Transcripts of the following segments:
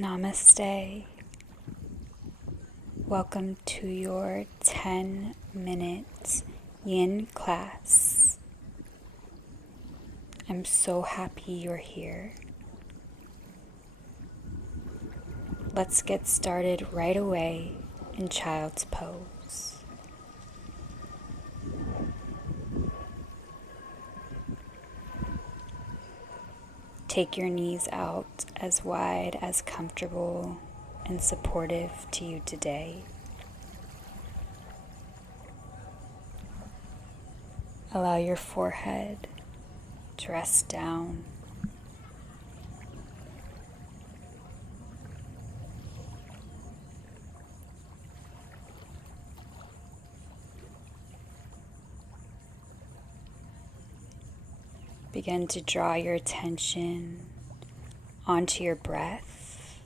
Namaste. Welcome to your 10-minute Yin class. I'm so happy you're here. Let's get started right away in child's pose. Take your knees out as wide as comfortable and supportive to you today. Allow your forehead to rest down. Begin to draw your attention onto your breath.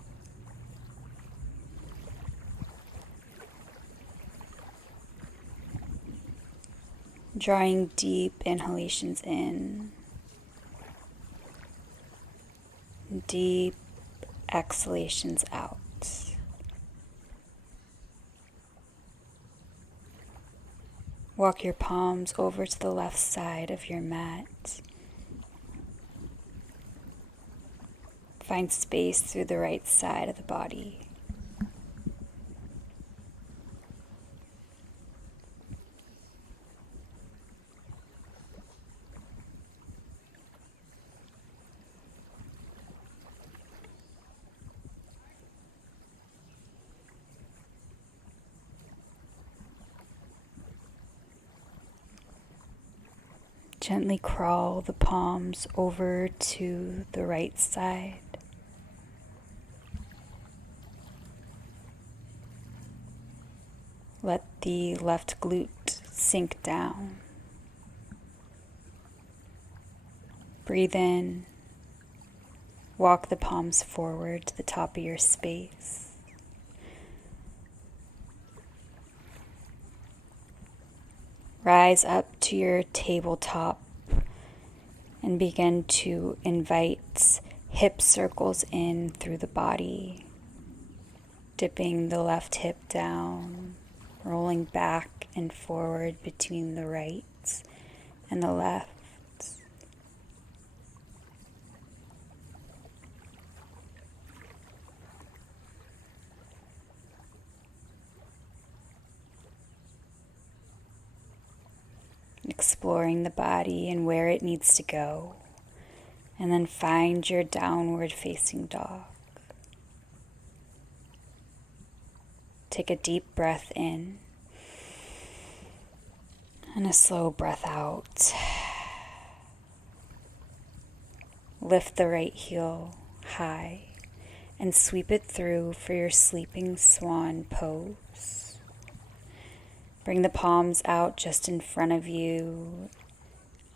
Drawing deep inhalations in, deep exhalations out. Walk your palms over to the left side of your mat. Find space through the right side of the body. Gently crawl the palms over to the right side. Let the left glute sink down. Breathe in. Walk the palms forward to the top of your space. Rise up to your tabletop and begin to invite hip circles in through the body, dipping the left hip down, rolling back and forward between the right and the left. Exploring the body and where it needs to go, and then find your downward facing dog. Take a deep breath in and a slow breath out. Lift the right heel high and sweep it through for your sleeping swan pose. Bring the palms out just in front of you.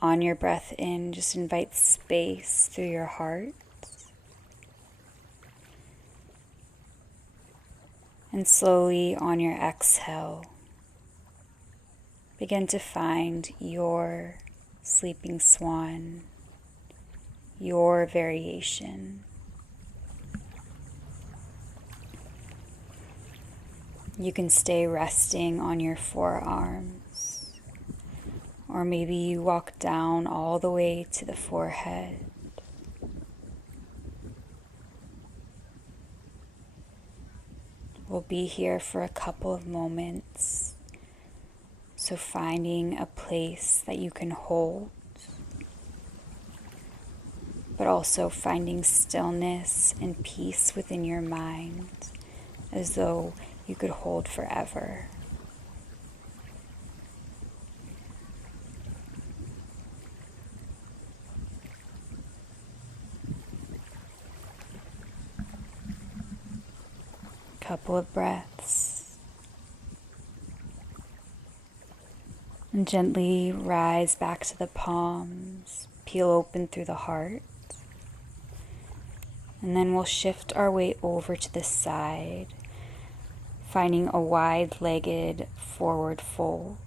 On your breath in, just invite space through your heart. And slowly on your exhale, begin to find your sleeping swan, your variation. You can stay resting on your forearms, or maybe you walk down all the way to the forehead. We'll be here for a couple of moments, so finding a place that you can hold, but also finding stillness and peace within your mind, as though you could hold forever. Couple of breaths. And gently rise back to the palms, peel open through the heart. And then we'll shift our weight over to the side, finding a wide-legged forward fold.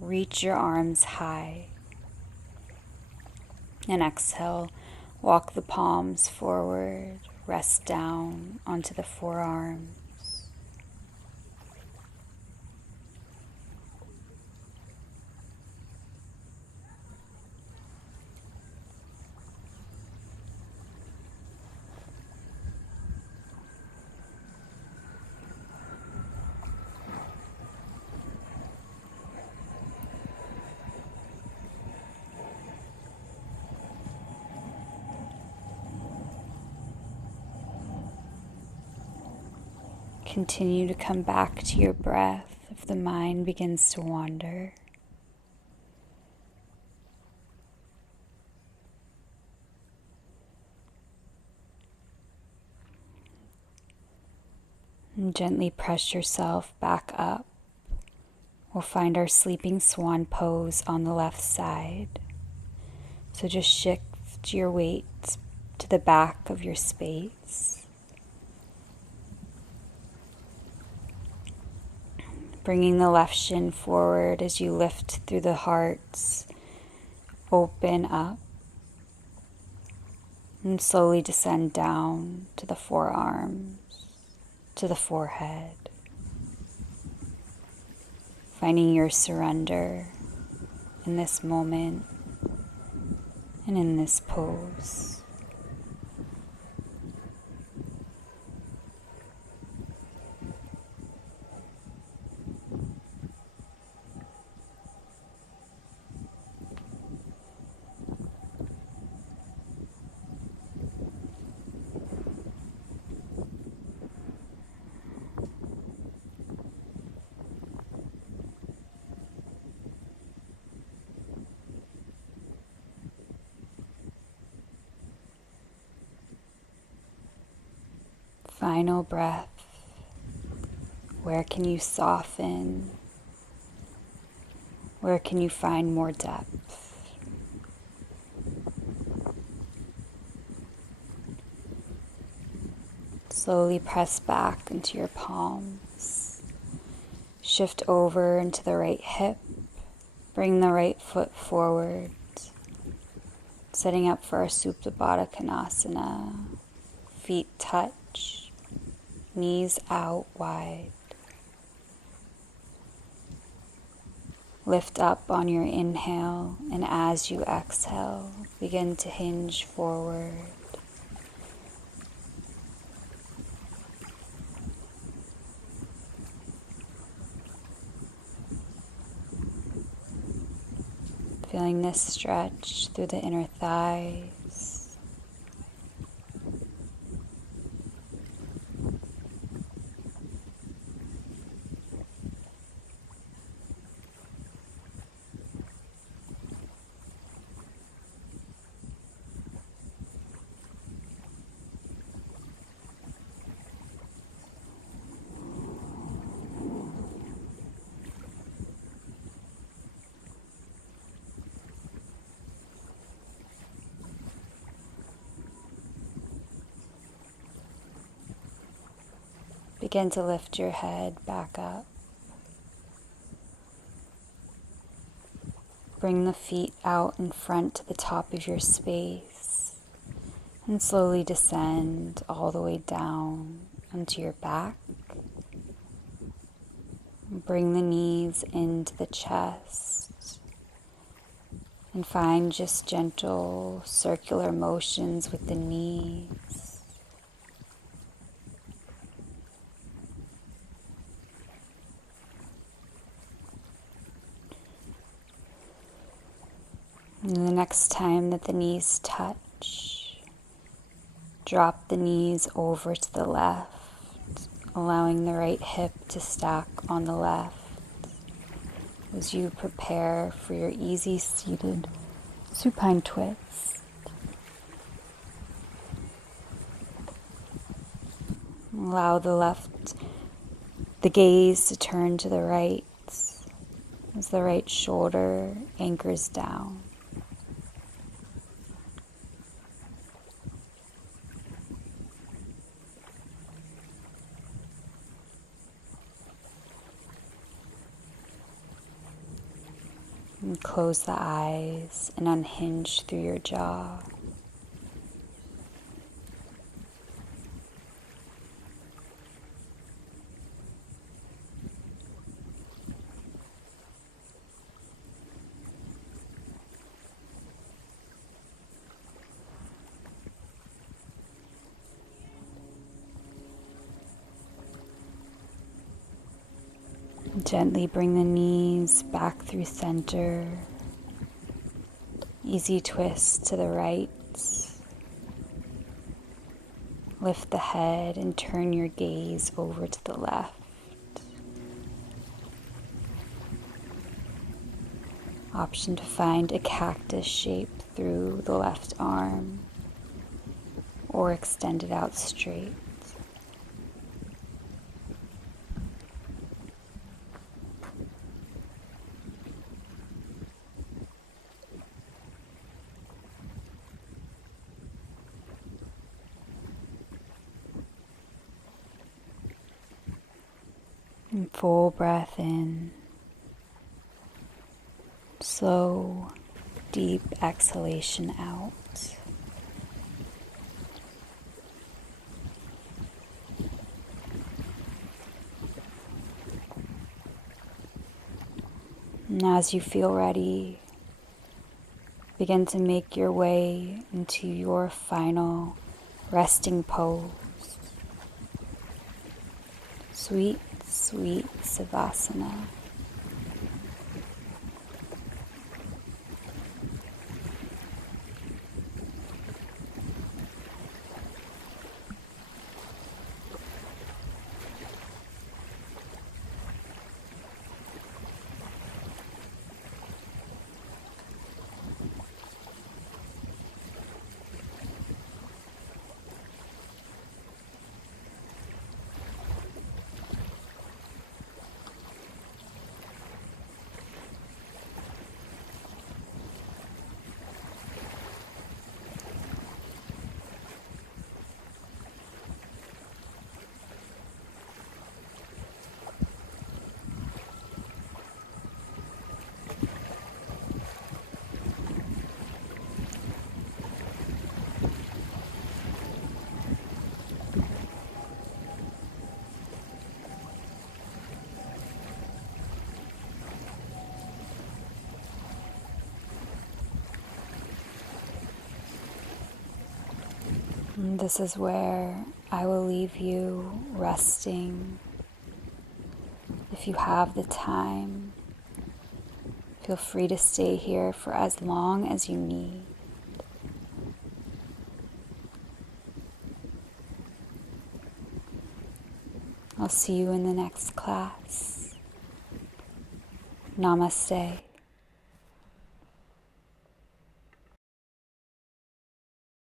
Reach your arms high. And exhale, walk the palms forward, rest down onto the forearms. Continue to come back to your breath if the mind begins to wander. And gently press yourself back up. We'll find our sleeping swan pose on the left side. So just shift your weight to the back of your space. Bringing the left shin forward as you lift through the hearts, open up, and slowly descend down to the forearms, to the forehead. Finding your surrender in this moment and in this pose. Final breath. Where can you soften? Where can you find more depth? Slowly press back into your palms. Shift over into the right hip. Bring the right foot forward. Setting up for our Supta Baddha Konasana. Feet touch. Knees out wide. Lift up on your inhale, and as you exhale, begin to hinge forward. Feeling this stretch through the inner thighs. Begin to lift your head back up. Bring the feet out in front to the top of your space and slowly descend all the way down onto your back. Bring the knees into the chest and find just gentle circular motions with the knees. And the next time that the knees touch, drop the knees over to the left, allowing the right hip to stack on the left as you prepare for your easy seated supine twist. Allow the gaze to turn to the right as the right shoulder anchors down. And close the eyes and unhinge through your jaw. Gently bring the knees back through center. Easy twist to the right. Lift the head and turn your gaze over to the left. Option to find a cactus shape through the left arm or extend it out straight. And full breath in. Slow, deep exhalation out. And as you feel ready, begin to make your way into your final resting pose. Sweet, sweet Savasana. And this is where I will leave you resting. If you have the time, feel free to stay here for as long as you need. I'll see you in the next class. Namaste.